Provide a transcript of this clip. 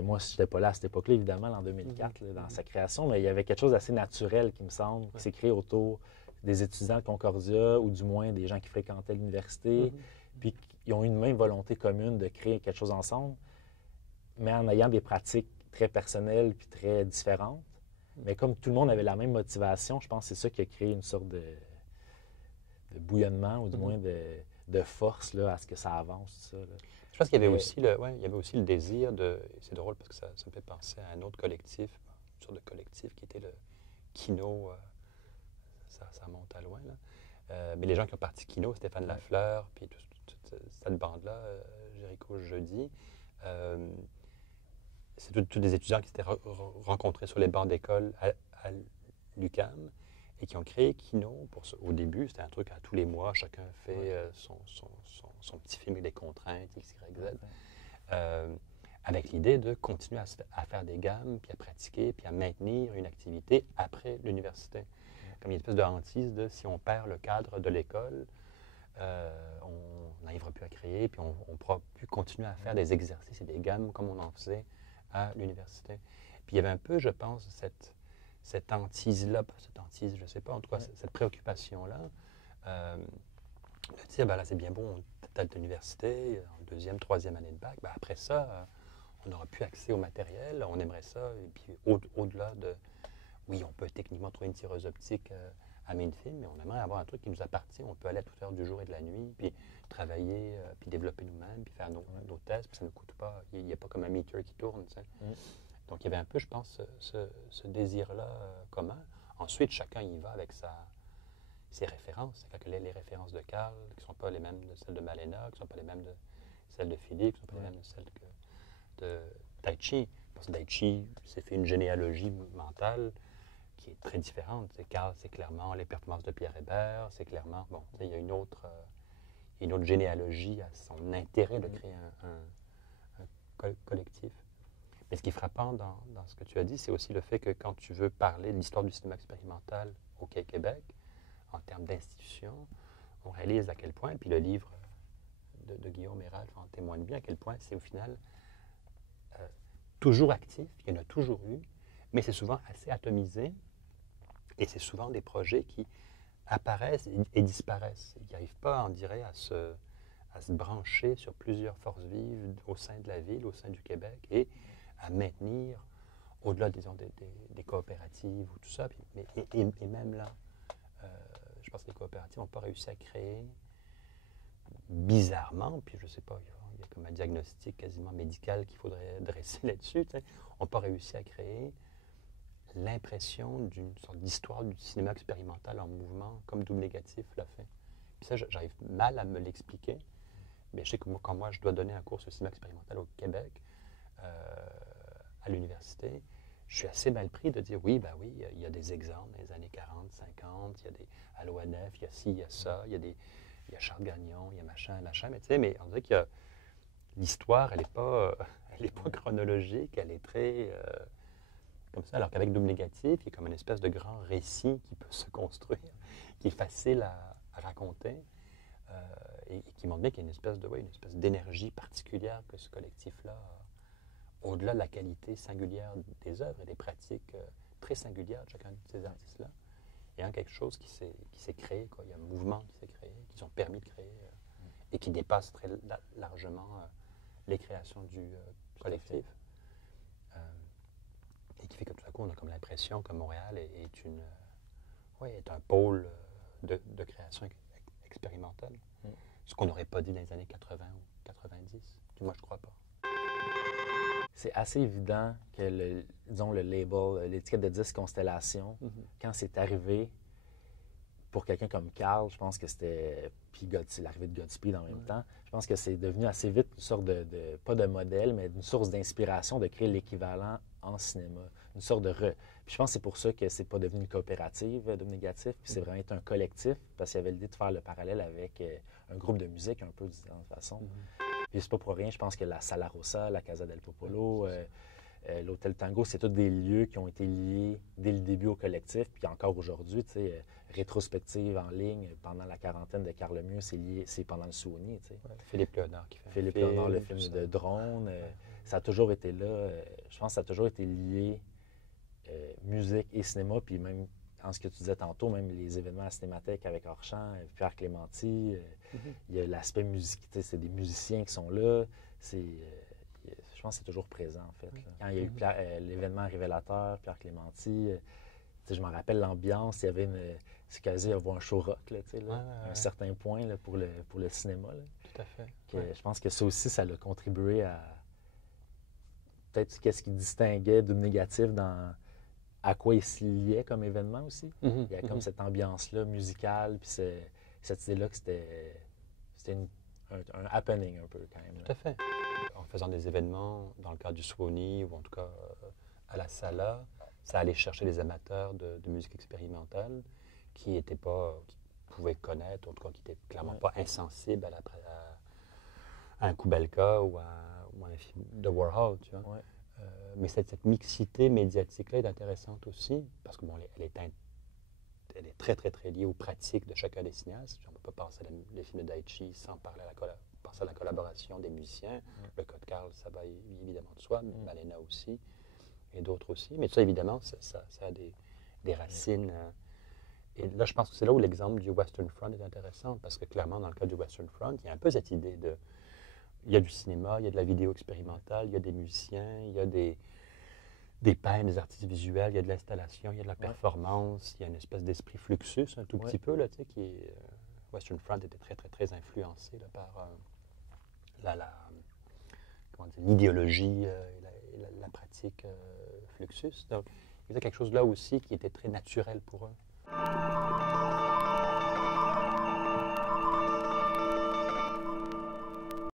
ben moi, je n'étais pas là à cette époque-là, évidemment, en 2004, là, dans sa création, mais il y avait quelque chose d'assez naturel, qui me semble, qui s'est créé autour des étudiants de Concordia, ou du moins des gens qui fréquentaient l'université, puis qui ont eu une même volonté commune de créer quelque chose ensemble, mais en ayant des pratiques très personnelles puis très différentes. Mais comme tout le monde avait la même motivation, je pense que c'est ça qui a créé une sorte de bouillonnement, ou du moins de force là, à ce que ça avance, tout ça. Là. Je pense qu'il y avait il y avait aussi le désir de... C'est drôle parce que ça me fait penser à un autre collectif, une sorte de collectif qui était le Kino. Ça monte à loin, là. Mais les gens qui ont parti Kino, Stéphane Lafleur, puis toute cette bande-là, Jéricho Jeudi, c'est tous des étudiants qui s'étaient rencontrés sur les bancs d'école à l'UQAM et qui ont créé Kino. Au début, c'était un truc à tous les mois, chacun fait son petit film avec des contraintes, X, Y, Z, avec l'idée de continuer à faire des gammes, puis à pratiquer, puis à maintenir une activité après l'université. Comme il y a une espèce de hantise de si on perd le cadre de l'école, on n'arrivera plus à créer, puis on ne pourra plus continuer à faire des exercices et des gammes comme on en faisait à l'université. Puis il y avait un peu, je pense, cette hantise-là, pas cette hantise, je ne sais pas, en tout cas, cette préoccupation-là, de dire, ben là, c'est bien bon, on est à l'université, en deuxième, troisième année de bac, ben après ça, on n'aura plus accès au matériel, on aimerait ça, et puis au-delà de... Oui, on peut techniquement trouver une tireuse optique à Mainfield, mais on aimerait avoir un truc qui nous appartient. On peut aller à toute heure du jour et de la nuit, puis travailler, puis développer nous-mêmes, puis faire nos tests, puis ça ne nous coûte pas. Il n'y a pas comme un meter qui tourne. Tu sais. Donc, il y avait un peu, je pense, ce désir-là commun. Ensuite, chacun y va avec ses références. C'est que les références de Carl, qui ne sont pas les mêmes de celles de Malena, qui ne sont pas les mêmes de celles de Philippe, qui ne sont pas les mêmes de celles de Daichi. Parce que Daichi s'est fait une généalogie mentale qui est très différente. Carl, c'est clairement les performances de Pierre Hébert, c'est clairement, bon, il y a une autre généalogie à son intérêt de créer un collectif. Mais ce qui est frappant dans ce que tu as dit, c'est aussi le fait que quand tu veux parler de l'histoire du cinéma expérimental au Québec, en termes d'institution, on réalise à quel point, puis le livre de Guillaume Héral en témoigne bien, à quel point c'est au final toujours actif, il y en a toujours eu, mais c'est souvent assez atomisé. Et c'est souvent des projets qui apparaissent et disparaissent. Ils n'arrivent pas, on dirait, à se brancher sur plusieurs forces vives au sein de la ville, au sein du Québec, et à maintenir, au-delà, disons, des coopératives ou tout ça. Et même là, je pense que les coopératives n'ont pas réussi à créer, bizarrement, puis je ne sais pas, il y a comme un diagnostic quasiment médical qu'il faudrait dresser là-dessus, n'ont pas réussi à créer l'impression d'une sorte d'histoire du cinéma expérimental en mouvement, comme Double Négatif l'a fait. Puis ça, j'arrive mal à me l'expliquer, mais je sais que moi, quand moi, je dois donner un cours sur le cinéma expérimental au Québec, à l'université, je suis assez mal pris de dire, oui, il y a des exemples dans les années 40, 50, il y a à l'ONF, il y a ci, il y a ça, il y a Charles Gagnon, il y a machin, mais tu sais, mais on dirait que l'histoire, elle n'est pas chronologique, elle est très... comme ça, alors qu'avec Double Négatif, il y a comme une espèce de grand récit qui peut se construire, qui est facile à raconter et qui montre bien qu'il y a une espèce d'énergie particulière que ce collectif-là a, au-delà de la qualité singulière des œuvres et des pratiques très singulières de chacun de ces artistes-là. Il y a quelque chose qui s'est créé, quoi. Il y a un mouvement qui s'est créé, qui ont permis de créer et qui dépasse très largement les créations du collectif. Et qui fait que tout à coup, on a comme l'impression que Montréal est un pôle de création expérimentale. Ce qu'on n'aurait pas dit dans les années 80 ou 90. Moi, je ne crois pas. C'est assez évident que, disons, le label, l'étiquette de disque Constellation, quand c'est arrivé, pour quelqu'un comme Carl, je pense que c'était, puis l'arrivée de Godspeed en même temps, je pense que c'est devenu assez vite une sorte pas de modèle, mais une source d'inspiration de créer l'équivalent en cinéma, une sorte de Puis je pense que c'est pour ça que c'est pas devenu une coopérative de négatif, puis c'est vraiment été un collectif, parce qu'il y avait l'idée de faire le parallèle avec un groupe de musique un peu de différente façon. Puis c'est pas pour rien, je pense que la Sala Rossa, la Casa del Popolo, l'Hôtel Tango, c'est tous des lieux qui ont été liés dès le début au collectif, puis encore aujourd'hui, tu sais, rétrospective en ligne pendant la quarantaine de Carl Lemieux, c'est pendant le souvenir, tu sais. Philippe Léonard qui fait Philippe Léonard, le film de drone. ça a toujours été là. Je pense que ça a toujours été lié musique et cinéma, puis même en ce que tu disais tantôt, même les événements à la Cinémathèque avec Orchamps, Pierre Clémenti, il y a l'aspect musique, c'est des musiciens qui sont là. Je pense que c'est toujours présent, en fait. Là. Quand il y a eu l'événement révélateur, Pierre Clémenti, je m'en rappelle l'ambiance, il y avait c'est quasi avoir un show rock, là, à un certain point là, pour le cinéma. Là. Tout à fait. Je pense que ça aussi, ça a contribué à peut-être qu'est-ce qui distinguait du négatif dans à quoi il se liait comme événement aussi. Il y a comme cette ambiance-là musicale, puis cette idée-là que c'était un happening un peu quand même. Là. Tout à fait. En faisant des événements dans le cadre du SWONY ou en tout cas à la Sala, ça allait chercher des amateurs de musique expérimentale qui pouvaient connaître, en tout cas qui n'étaient clairement pas insensibles à un Kubalka ou à un film de Warhol, tu vois. Ouais. Mais cette mixité médiatique-là est intéressante aussi, parce que bon, elle est très, très, très liée aux pratiques de chacun des cinéastes. On ne peut pas penser les films de Daichi sans penser à la collaboration des musiciens. Le Code Karl, ça va évidemment de soi, Malena aussi, et d'autres aussi. Mais tout ça, évidemment, ça a des racines. Et là, je pense que c'est là où l'exemple du Western Front est intéressant, parce que clairement, dans le cas du Western Front, il y a un peu cette idée de... Il y a du cinéma, il y a de la vidéo expérimentale, il y a des musiciens, il y a des peintres, des artistes visuels, il y a de l'installation, il y a de la performance, il y a une espèce d'esprit Fluxus, un tout petit peu, là, tu sais, qui est... Western Front était très, très, très influencé là, par l'idéologie et la pratique Fluxus. Donc, il y a quelque chose là aussi qui était très naturel pour eux.